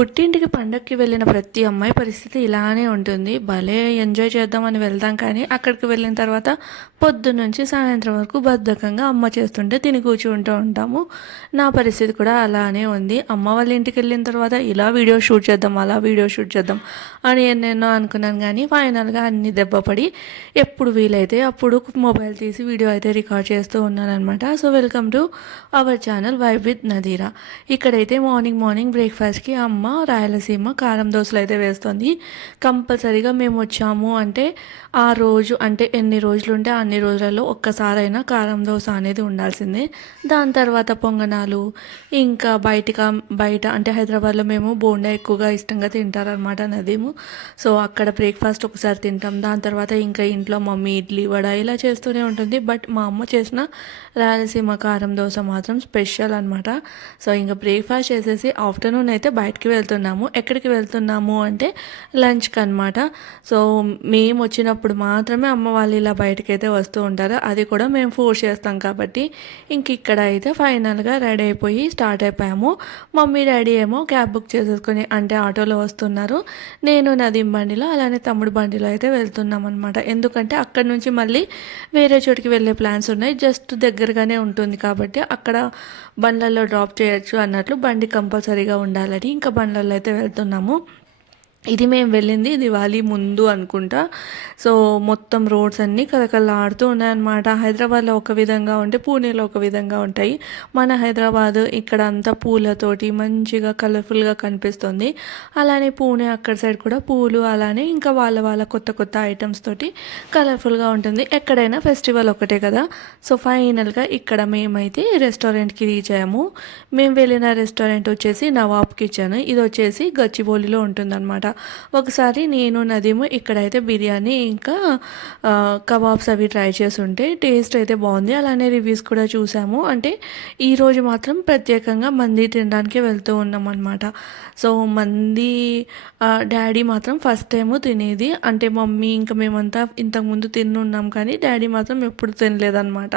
పుట్టింటికి పండక్కి వెళ్ళిన ప్రతి అమ్మాయి పరిస్థితి ఇలానే ఉంటుంది. భలే ఎంజాయ్ చేద్దామని వెళ్దాం కానీ అక్కడికి వెళ్ళిన తర్వాత పొద్దు నుంచి సాయంత్రం వరకు బద్ధకంగా అమ్మ చేస్తుంటే తిని కూర్చుంటూ ఉంటాము. నా పరిస్థితి కూడా అలానే ఉంది. అమ్మ వాళ్ళ ఇంటికి వెళ్ళిన తర్వాత ఇలా వీడియో షూట్ చేద్దాం అలా వీడియో షూట్ చేద్దాం అని ఎన్నెన్నో అనుకున్నాను కానీ ఫైనల్గా అన్ని దెబ్బపడి ఎప్పుడు వీలైతే అప్పుడు మొబైల్ తీసి వీడియో అయితే రికార్డ్ చేస్తూ ఉన్నాను అనమాట so welcome to our channel vibe with Nadira. ఇక్కడైతే మార్నింగ్ మార్నింగ్ బ్రేక్ఫాస్ట్కి అమ్మ రాయలసీమ కారం దోశలు అయితే వేస్తుంది. కంపల్సరీగా మేము వచ్చాము అంటే ఆ రోజు అంటే ఎన్ని రోజులు ఉంటే అన్ని రోజులలో ఒక్కసారైనా కారం దోశ అనేది ఉండాల్సిందే. దాని తర్వాత పొంగనాలు ఇంకా బయటికి బయట అంటే హైదరాబాద్లో మేము బోండా ఎక్కువగా ఇష్టంగా తింటారనమాట నదీము. సో అక్కడ బ్రేక్ఫాస్ట్ ఒకసారి తింటాం. దాని తర్వాత ఇంకా ఇంట్లో మమ్మీ ఇడ్లీ వడ ఇలా చేస్తూనే ఉంటుంది. బట్ మా అమ్మ చేసిన రాయలసీమ కారం దోశ మాత్రం స్పెషల్ అనమాట సో ఇంకా బ్రేక్ఫాస్ట్ చేసేసి ఆఫ్టర్నూన్ అయితే బయటకి వెళ్తున్నాము ఎక్కడికి వెళ్తున్నాము అంటే లంచ్కి అనమాట సో మేము వచ్చినప్పుడు మాత్రమే అమ్మ వాళ్ళు ఇలా బయటకి అయితే వస్తూ ఉంటారు. అది కూడా మేము ఫోర్స్ చేస్తాం కాబట్టి ఇంక ఇక్కడ అయితే ఫైనల్గా రెడీ అయిపోయి స్టార్ట్ అయిపోయాము. మమ్మీ డాడీ ఏమో క్యాబ్ బుక్ చేసేసుకొని అంటే ఆటోలో వస్తున్నారు. నేను నదీం బండిలో అలానే తమ్ముడు బండిలో అయితే వెళ్తున్నాం అనమాట ఎందుకంటే అక్కడ నుంచి మళ్ళీ వేరే చోటికి వెళ్ళే ప్లాన్స్ ఉన్నాయి. జస్ట్ దగ్గరగానే ఉంటుంది కాబట్టి అక్కడ బండ్లలో డ్రాప్ చేయొచ్చు అన్నట్లు బండి కంపల్సరీగా ఉండాలని ఇంకా బండ్లలో అయితే వెళ్తున్నాము. ఇది మేము వెళ్ళింది దివాళీ ముందు అనుకుంటా. సో మొత్తం రోడ్స్ అన్నీ కలకలాడుతూ ఉన్నాయన్నమాట. హైదరాబాద్లో ఒక విధంగా ఉంటే పూణేలో ఒక విధంగా ఉంటాయి. మన హైదరాబాద్ ఇక్కడ అంతా పూలతోటి మంచిగా కలర్ఫుల్గా కనిపిస్తుంది. అలానే పూణే అక్కడ సైడ్ కూడా పూలు అలానే ఇంకా వాళ్ళ వాళ్ళ కొత్త కొత్త ఐటమ్స్ తోటి కలర్ఫుల్గా ఉంటుంది. ఎక్కడైనా ఫెస్టివల్ ఒకటే కదా. సో ఫైనల్గా ఇక్కడ మేమైతే రెస్టారెంట్కి రీచ్ అయ్యాము. మేము వెళ్ళిన రెస్టారెంట్ వచ్చేసి నవాబ్ కిచెన్. ఇది వచ్చేసి గచ్చిబౌలిలో ఉంటుందన్నమాట. ఒకసారి నేను నదీము ఇక్కడైతే బిర్యానీ ఇంకా కబాబ్స్ అవి ట్రై చేసి ఉంటే టేస్ట్ అయితే బాగుంది. అలానే రివ్యూస్ కూడా చూసాము. అంటే ఈరోజు మాత్రం ప్రత్యేకంగా మంది తినడానికి వెళ్తూ ఉన్నాం అనమాట సో మంది డాడీ మాత్రం ఫస్ట్ టైము తినేది. అంటే మమ్మీ ఇంకా మేమంతా ఇంతకుముందు తిన్నున్నాం కానీ డాడీ మాత్రం ఎప్పుడు తినలేదన్నమాట.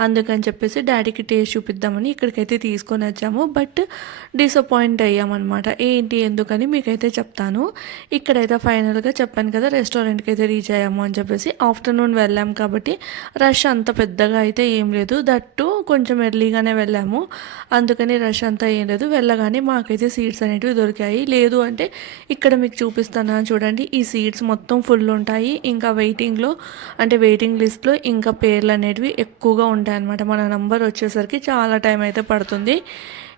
అందుకని చెప్పేసి డాడీకి టేస్ట్ చూపిద్దామని ఇక్కడికైతే తీసుకొని వచ్చాము. బట్ డిసప్పాయింట్ అయ్యామన్నమాట. ఏంటి ఎందుకని మీకైతే చెప్తాను. ఇక్కడైతే ఫైనల్గా చెప్పాను కదా రెస్టారెంట్కి అయితే రీచ్ అయ్యాము అని చెప్పేసి ఆఫ్టర్నూన్ వెళ్ళాం కాబట్టి రష్ అంత పెద్దగా అయితే ఏం లేదు. దట్టు కొంచెం ఎర్లీగానే వెళ్ళాము. అందుకని రష్ అంతా ఏం లేదు. వెళ్ళగానే మాకైతే సీట్స్ అనేటివి దొరికాయి. లేదు అంటే ఇక్కడ మీకు చూపిస్తాను చూడండి. ఈ సీట్స్ మొత్తం ఫుల్ ఉంటాయి. ఇంకా వెయిటింగ్లో అంటే వెయిటింగ్ లిస్ట్లో ఇంకా పేర్లు అనేటివి ఎక్కువగా ఉంటాయి అన్నమాట మన నంబర్ వచ్చేసరికి చాలా టైం అయితే పడుతుంది.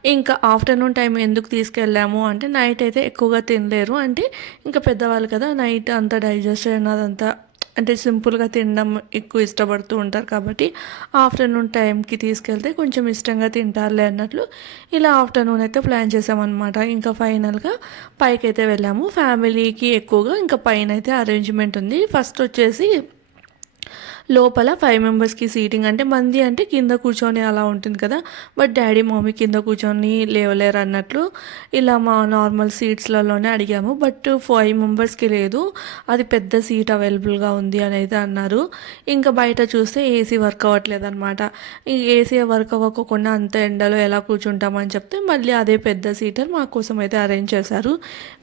ఇంకా ఆఫ్టర్నూన్ టైం ఎందుకు తీసుకెళ్ళాము అంటే నైట్ అయితే ఎక్కువగా తినలేరు. అంటే ఇంకా పెద్దవాళ్ళు కదా నైట్ అంతా డైజెషన్ అదంతా అంటే సింపుల్గా తినడం ఎక్కువ ఇష్టపడుతూ ఉంటారు కాబట్టి ఆఫ్టర్నూన్ టైంకి తీసుకెళ్తే కొంచెం ఇష్టంగా తింటారులే అన్నట్లు ఇలా ఆఫ్టర్నూన్ అయితే ప్లాన్ చేసామన్నమాట. ఇంకా ఫైనల్గా పైకి అయితే వెళ్ళాము. ఫ్యామిలీకి ఎక్కువగా ఇంకా పైన అయితే అరేంజ్మెంట్ ఉంది. ఫస్ట్ వచ్చేసి లోపల ఫైవ్ మెంబర్స్కి సీటింగ్ అంటే మంది అంటే కింద కూర్చొని అలా ఉంటుంది కదా. బట్ డాడీ మమ్మీ కింద కూర్చొని లేవలేరు అన్నట్లు ఇలా మా నార్మల్ సీట్స్లలోనే అడిగాము. బట్ ఫైవ్ మెంబర్స్కి లేదు. అది పెద్ద సీట్ అవైలబుల్గా ఉంది అని అయితే అన్నారు. ఇంకా బయట చూస్తే ఏసీ వర్క్ అవ్వట్లేదు అనమాట ఈ ఏసీ వర్క్ అవ్వకుండా అంత ఎండలో ఎలా కూర్చుంటామని చెప్తే మళ్ళీ అదే పెద్ద సీటర్ మా కోసం అయితే అరేంజ్ చేశారు.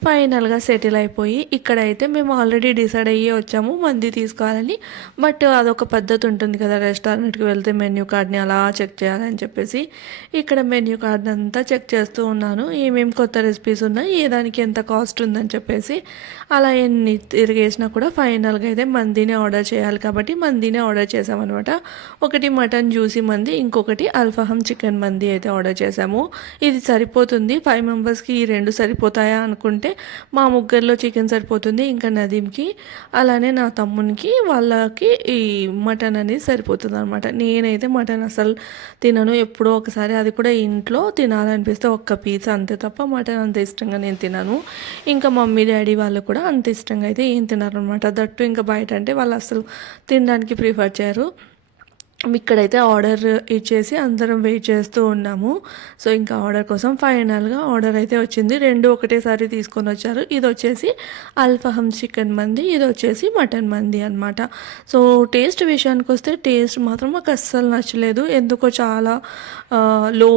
ఫైనల్గా సెటిల్ అయిపోయి ఇక్కడైతే మేము ఆల్రెడీ డిసైడ్ అయ్యి వచ్చాము. మంది తీసుకోవాలని. బట్ అదొక పద్ధతి ఉంటుంది కదా రెస్టారెంట్కి వెళ్తే మెన్యూ కార్డ్ని అలా చెక్ చేయాలని చెప్పేసి ఇక్కడ మెన్యూ కార్డ్ అంతా చెక్ చేస్తూ ఉన్నాను. ఏమేమి కొత్త రెసిపీస్ ఉన్నాయి ఏ దానికి ఎంత కాస్ట్ ఉందని చెప్పేసి అలా ఎన్ని తిరిగేసినా కూడా ఫైనల్గా అయితే మందినే ఆర్డర్ చేయాలి కాబట్టి మందినే ఆర్డర్ చేసామన్నమాట ఒకటి మటన్ జ్యూసీ మంది ఇంకొకటి అల్ఫహం చికెన్ మంది అయితే ఆర్డర్ చేసాము ఇది సరిపోతుంది. ఫైవ్ మెంబర్స్కి ఈ రెండు సరిపోతాయా అనుకుంటే మా ముగ్గురిలో చికెన్ సరిపోతుంది. ఇంకా నదీంకి అలానే నా తమ్మునికి వాళ్ళకి ఈ మటన్ అనేది సరిపోతుంది అనమాట నేనైతే మటన్ అసలు తినను. ఎప్పుడో ఒకసారి అది కూడా ఇంట్లో తినాలనిపిస్తే ఒక్క పీస్ అంతే తప్ప మటన్ అంత ఇష్టంగా నేను తినను. ఇంకా మమ్మీ డాడీ వాళ్ళు కూడా అంత ఇష్టంగా అయితే ఏం తినరు అనమాట దట్టు ఇంకా బయట అంటే వాళ్ళు అసలు తినడానికి ప్రిఫర్ చేయరు. ఇక్కడైతే ఆర్డర్ ఇచ్చేసి అందరం వెయిట్ చేస్తూ ఉన్నాము. సో ఇంకా ఆర్డర్ కోసం ఫైనల్గా ఆర్డర్ అయితే వచ్చింది. రెండు ఒకటేసారి తీసుకొని వచ్చారు. ఇది వచ్చేసి అల్ఫహం చికెన్ మంది ఇది వచ్చేసి మటన్ మంది అనమాట సో టేస్ట్ విషయానికి వస్తే టేస్ట్ మాత్రం మాకు అస్సలు నచ్చలేదు. ఎందుకో చాలా లో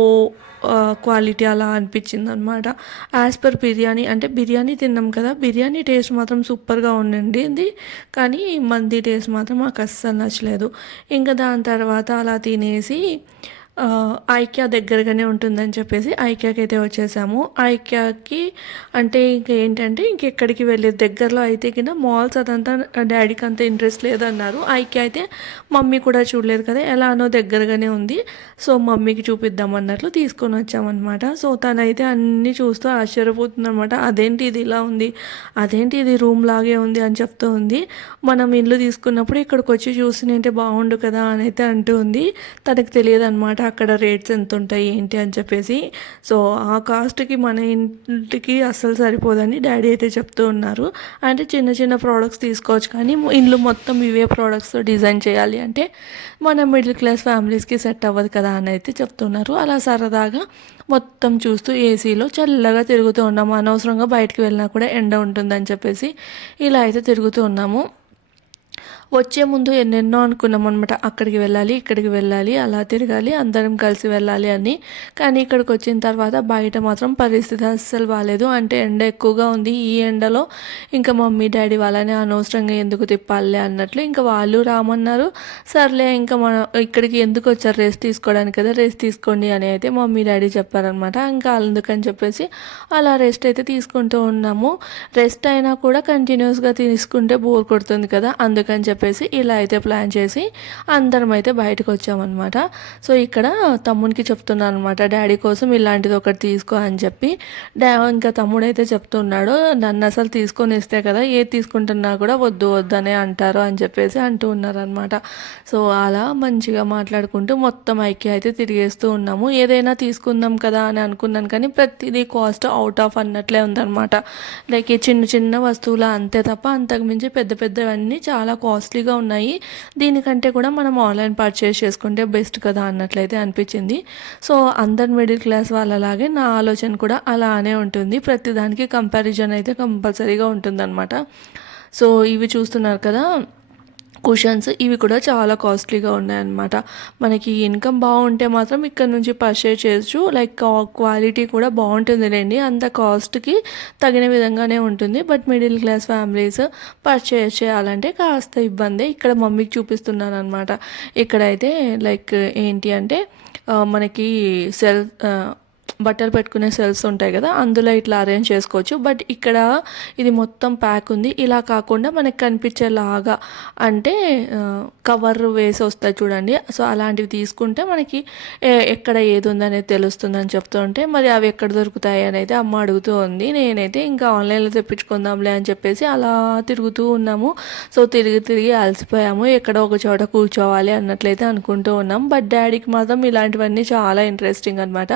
క్వాలిటీ అలా అనిపించింది అనమాట యాజ్ పర్ బిర్యానీ అంటే బిర్యానీ తిన్నాం కదా బిర్యానీ టేస్ట్ మాత్రం సూపర్గా ఉండింది. కానీ మంది టేస్ట్ మాత్రం మాకు అస్సలు నచ్చలేదు. ఇంకా దాని తర్వాత అలా తినేసి ఐక్యా దగ్గరగానే ఉంటుందని చెప్పేసి ఐక్యాకి అయితే వచ్చేసాము. ఐక్యాకి అంటే ఇంక ఏంటంటే ఇంకెక్కడికి వెళ్ళేది దగ్గరలో అయితే కింద మాల్స్ అదంతా డాడీకి అంత ఇంట్రెస్ట్ లేదన్నారు. ఐక్యా అయితే మమ్మీ కూడా చూడలేదు కదా ఎలానో దగ్గరగానే ఉంది. సో మమ్మీకి చూపిద్దాం అన్నట్లు తీసుకొని వచ్చామన్నమాట. సో తనైతే అన్నీ చూస్తూ ఆశ్చర్యపోతుందన్నమాట. అదేంటి ఇది ఇలా ఉంది? అదేంటి ఇది రూమ్ లాగే ఉంది? అని చెప్తూ ఉంది. మనం ఇల్లు తీసుకున్నప్పుడు ఇక్కడికి వచ్చి చూసినంటే బాగుండు కదా అని అయితే అంటూ ఉంది. తనకు తెలియదు అనమాట అక్కడ రేట్స్ ఎంత ఉంటాయి ఏంటి అని చెప్పేసి. సో ఆ కాస్ట్కి మన ఇంటికి అస్సలు సరిపోదని డాడీ అయితే చెప్తూ ఉన్నారు. అంటే చిన్న చిన్న ప్రోడక్ట్స్ తీసుకోవచ్చు కానీ ఇల్లు మొత్తం ఇవే ప్రోడక్ట్స్తో డిజైన్ చేయాలి అంటే మన మిడిల్ క్లాస్ ఫ్యామిలీస్కి సెట్ అవ్వదు కదా అని అయితే చెప్తున్నారు. అలా సరదాగా మొత్తం చూస్తూ ఏసీలో చల్లగా తిరుగుతూ ఉన్నాము. అనవసరంగా బయటకు వెళ్ళినా కూడా ఎండ ఉంటుందని చెప్పేసి ఇలా అయితే తిరుగుతూ ఉన్నాము. వచ్చే ముందు ఎన్నెన్నో అనుకున్నాం అనమాట అక్కడికి వెళ్ళాలి ఇక్కడికి వెళ్ళాలి అలా తిరగాలి అందరం కలిసి వెళ్ళాలి అని. కానీ ఇక్కడికి వచ్చిన తర్వాత బయట మాత్రం పరిస్థితి అస్సలు బాగాలేదు అంటే ఎండ ఎక్కువగా ఉంది. ఈ ఎండలో ఇంకా మమ్మీ డాడీ వాళ్ళని అనవసరంగా ఎందుకు తిప్పాలి అన్నట్లు ఇంకా వాళ్ళు రామన్నారు. సర్లే ఇంకా మన ఇక్కడికి ఎందుకు వచ్చారు? రెస్ట్ తీసుకోవడానికి కదా రెస్ట్ తీసుకోండి అని అయితే మమ్మీ డాడీ చెప్పారనమాట ఇంకా అందుకని చెప్పేసి అలా రెస్ట్ అయితే తీసుకుంటూ ఉన్నాము. రెస్ట్ అయినా కూడా కంటిన్యూస్గా తీసుకుంటే బోర్ కొడుతుంది కదా. అందుకని చెప్పేసి ఇలా అయితే ప్లాన్ చేసి అందరం అయితే బయటకు వచ్చామన్నమాట సో ఇక్కడ తమ్మునికి చెప్తున్నాను అనమాట డాడీ కోసం ఇలాంటిది ఒకటి తీసుకో అని చెప్పి. డా ఇంకా తమ్ముడు అయితే చెప్తున్నాడు నన్ను అసలు తీసుకొని ఇస్తే కదా ఏది తీసుకుంటున్నా కూడా వద్దు వద్దనే అంటారు అని చెప్పేసి అంటూ ఉన్నారనమాట సో అలా మంచిగా మాట్లాడుకుంటూ మొత్తం ఐక్య అయితే తిరిగేస్తూ ఉన్నాము. ఏదైనా తీసుకుందాం కదా అని అనుకున్నాను కానీ ప్రతిదీ కాస్ట్ అవుట్ ఆఫ్ అన్నట్లే ఉందన్నమాట. లైక్ ఈ చిన్న చిన్న వస్తువులు అంతే తప్ప అంతకుమించి పెద్ద పెద్దవన్నీ చాలా కాస్ట్ కాస్ట్లీగా ఉన్నాయి. దీనికంటే కూడా మనం ఆన్లైన్ పర్చేస్ చేసుకుంటే బెస్ట్ కదా అన్నట్లయితే అనిపించింది. సో అందరు మిడిల్ క్లాస్ వాళ్ళలాగే నా ఆలోచన కూడా అలానే ఉంటుంది. ప్రతిదానికి కంపారిజన్ అయితే కంపల్సరీగా ఉంటుందన్నమాట. సో ఇవి చూస్తున్నారు కదా. కుషన్స్ ఇవి కూడా చాలా కాస్ట్లీగా ఉన్నాయన్నమాట. మనకి ఇన్కమ్ బాగుంటే మాత్రం ఇక్కడ నుంచి పర్చేజ్ చేయొచ్చు. లైక్ క్వాలిటీ కూడా బాగుంటుందిలేండి. అంత కాస్ట్కి తగిన విధంగానే ఉంటుంది. But middle class families purchase చేయాలంటే కాస్త ఇబ్బంది. ఇక్కడ మమ్మీకి చూపిస్తున్నాను అనమాట ఇక్కడైతే లైక్ ఏంటి అంటే మనకి సెల్ బట్టలు పెట్టుకునే సెల్స్ ఉంటాయి కదా అందులో ఇట్లా అరేంజ్ చేసుకోవచ్చు. బట్ ఇక్కడ ఇది మొత్తం ప్యాక్ ఉంది. ఇలా కాకుండా మనకు కనిపించేలాగా అంటే కవర్ వేసి వస్తాయి చూడండి. సో అలాంటివి తీసుకుంటే మనకి ఏ- ఎక్కడ ఏది ఉందనేది తెలుస్తుందని చెప్తూ ఉంటే మరి అవి ఎక్కడ దొరుకుతాయి అనేది అమ్మ అడుగుతూ ఉంది. నేనైతే ఇంకా ఆన్లైన్లో తెప్పించుకుందాంలే అని చెప్పేసి అలా తిరుగుతూ ఉన్నాము. సో తిరిగి తిరిగి అలసిపోయాము. ఎక్కడో ఒక చోట కూర్చోవాలి అన్నట్లయితే అనుకుంటూ ఉన్నాం. బట్ డాడీకి మాత్రం ఇలాంటివన్నీ చాలా ఇంట్రెస్టింగ్ అనమాట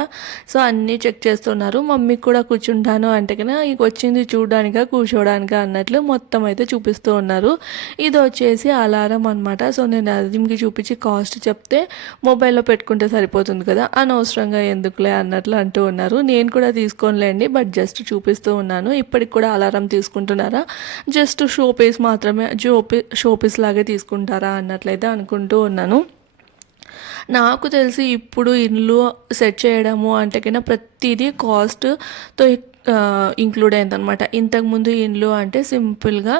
సో అన్నీ చెక్ చేస్తున్నారు. మమ్మీకి కూడా కూర్చుంటాను అంటే కన్నా ఇక వచ్చింది చూడడానిక కూర్చోడానిక అన్నట్లు మొత్తం అయితే చూపిస్తూ ఉన్నారు. ఇది వచ్చేసి అలారం అనమాట సో నేను అదిమ్కి చూపించి కాస్ట్ చెప్తే మొబైల్లో పెట్టుకుంటే సరిపోతుంది కదా అనవసరంగా ఎందుకులే అన్నట్లు అంటూ ఉన్నారు. నేను కూడా తీసుకోనులేండి బట్ జస్ట్ చూపిస్తూ ఉన్నాను. ఇప్పటికి కూడా అలారం తీసుకుంటున్నారా? జస్ట్ షో పీస్ మాత్రమే జోపీ షో పీస్ లాగే తీసుకుంటారా అన్నట్లయితే అనుకుంటూ ఉన్నాను. నాకు తెలిసి ఇప్పుడు ఇల్లు సెట్ చేయడము అంటే కన్నా ప్రతిదీ కాస్ట్తో ఇంక్లూడ్ అయిందనమాట ఇంతకుముందు ఇండ్లు అంటే సింపుల్గా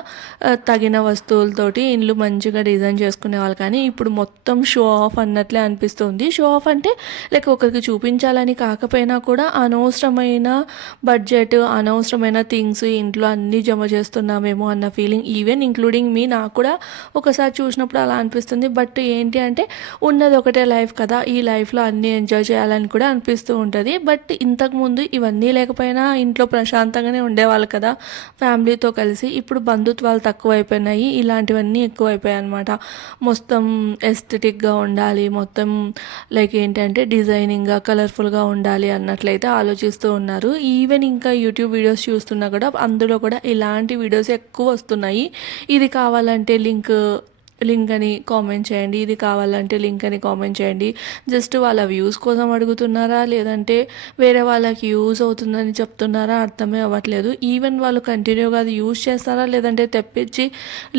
తగిన వస్తువులతోటి ఇండ్లు మంచిగా డిజైన్ చేసుకునే వాళ్ళు. కానీ ఇప్పుడు మొత్తం షో ఆఫ్ అన్నట్లే అనిపిస్తుంది. షో ఆఫ్ అంటే లైక్ ఒకరికి చూపించాలని కాకపోయినా కూడా అనవసరమైన బడ్జెట్ అనవసరమైన థింగ్స్ ఇంట్లో అన్నీ జమ చేస్తున్నామేమో అన్న ఫీలింగ్ ఈవెన్ ఇంక్లూడింగ్ మీ నాకు కూడా ఒకసారి చూసినప్పుడు అలా అనిపిస్తుంది. బట్ ఏంటి అంటే ఉన్నది ఒకటే లైఫ్ కదా. ఈ లైఫ్లో అన్నీ ఎంజాయ్ చేయాలని కూడా అనిపిస్తూ ఉంటుంది. బట్ ఇంతకుముందు ఇవన్నీ లేకపోయినా ఇంట్లో ప్రశాంతంగానే ఉండేవాళ్ళు కదా. ఫ్యామిలీతో కలిసి ఇప్పుడు బంధుత్వాలు తక్కువైపోయినాయి. ఇలాంటివన్నీ ఎక్కువైపోయాయి అనమాట మొత్తం ఎస్థెటిక్గా ఉండాలి. మొత్తం లైక్ ఏంటంటే డిజైనింగ్గా కలర్ఫుల్గా ఉండాలి అన్నట్లయితే ఆలోచిస్తూ ఉన్నారు. ఈవెన్ ఇంకా యూట్యూబ్ వీడియోస్ చూస్తున్నా కూడా అందులో కూడా ఇలాంటి వీడియోస్ ఎక్కువ వస్తున్నాయి. ఇది కావాలంటే లింక్ లింక్ అని కామెంట్ చేయండి. ఇది కావాలంటే లింక్ అని కామెంట్ చేయండి. జస్ట్ వాళ్ళ వ్యూస్ కోసం అడుగుతున్నారా? లేదంటే వేరే వాళ్ళకి యూజ్ అవుతుందని చెప్తున్నారా? అర్థమే అవ్వట్లేదు. ఈవెన్ వాళ్ళు కంటిన్యూగా అది యూజ్ చేస్తారా? లేదంటే తెప్పించి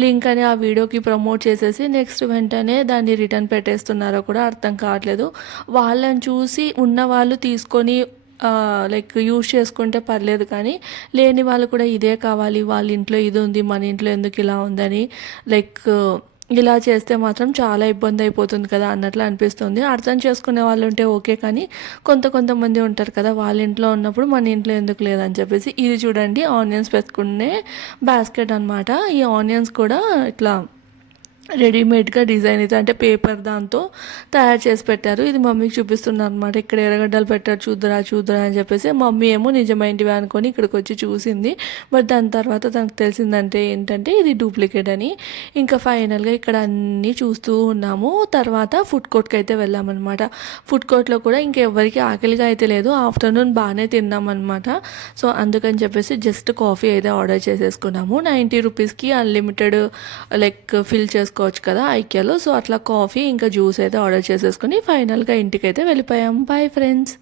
లింక్ అని ఆ వీడియోకి ప్రమోట్ చేసేసి నెక్స్ట్ వెంటనే దాన్ని రిటర్న్ పెట్టేస్తున్నారో కూడా అర్థం కావట్లేదు. వాళ్ళని చూసి ఉన్న వాళ్ళు తీసుకొని లైక్ యూజ్ చేసుకుంటే పర్లేదు కానీ లేని వాళ్ళు కూడా ఇదే కావాలి. వాళ్ళ ఇంట్లో ఇది ఉంది మన ఇంట్లో ఎందుకు ఇలా ఉందని. లైక్ ఇలా చేస్తే మాత్రం చాలా ఇబ్బంది అయిపోతుంది కదా అన్నట్లు అనిపిస్తుంది. అర్థం చేసుకునే వాళ్ళు ఉంటే ఓకే కానీ కొంత కొంతమంది ఉంటారు కదా వాళ్ళ ఇంట్లో ఉన్నప్పుడు మన ఇంట్లో ఎందుకు లేదని చెప్పేసి ఇది చూడండి ఆనియన్స్ పెట్టుకునే బాస్కెట్ అనమాట ఈ ఆనియన్స్ కూడా ఇట్లా రెడీమేడ్గా డిజైన్ అయితే అంటే పేపర్ దాంతో తయారు చేసి పెట్టారు. ఇది మమ్మీకి చూపిస్తున్నారు అనమాట ఇక్కడ ఎర్రగడ్డలు పెట్టారు చూద్దరా చూద్దరా అని చెప్పేసి మమ్మీ ఏమో నిజమైంటివి అనుకొని ఇక్కడికి వచ్చి చూసింది. బట్ దాని తర్వాత తనకు తెలిసిందంటే ఏంటంటే ఇది డూప్లికేట్ అని. ఇంకా ఫైనల్గా ఇక్కడ అన్నీ చూస్తూ ఉన్నాము. తర్వాత ఫుడ్ కోర్ట్కి అయితే వెళ్ళామన్నమాట ఫుడ్ కోర్ట్లో కూడా ఇంకెవ్వరికి ఆకలిగా అయితే లేదు. ఆఫ్టర్నూన్ బాగానే తిన్నామన్నమాట సో అందుకని చెప్పేసి జస్ట్ కాఫీ అయితే ఆర్డర్ చేసేసుకున్నాము. నైంటీ రూపీస్కి అన్లిమిటెడ్ లైక్ ఫిల్ చేసుకోవచ్చు కదా ఐక్యాలో. సో అట్లా కాఫీ ఇంకా జ్యూస్ అయితే ఆర్డర్ చేసేసుకుని ఫైనల్గా ఇంటికి అయితే వెళ్ళిపోయాం. Bye friends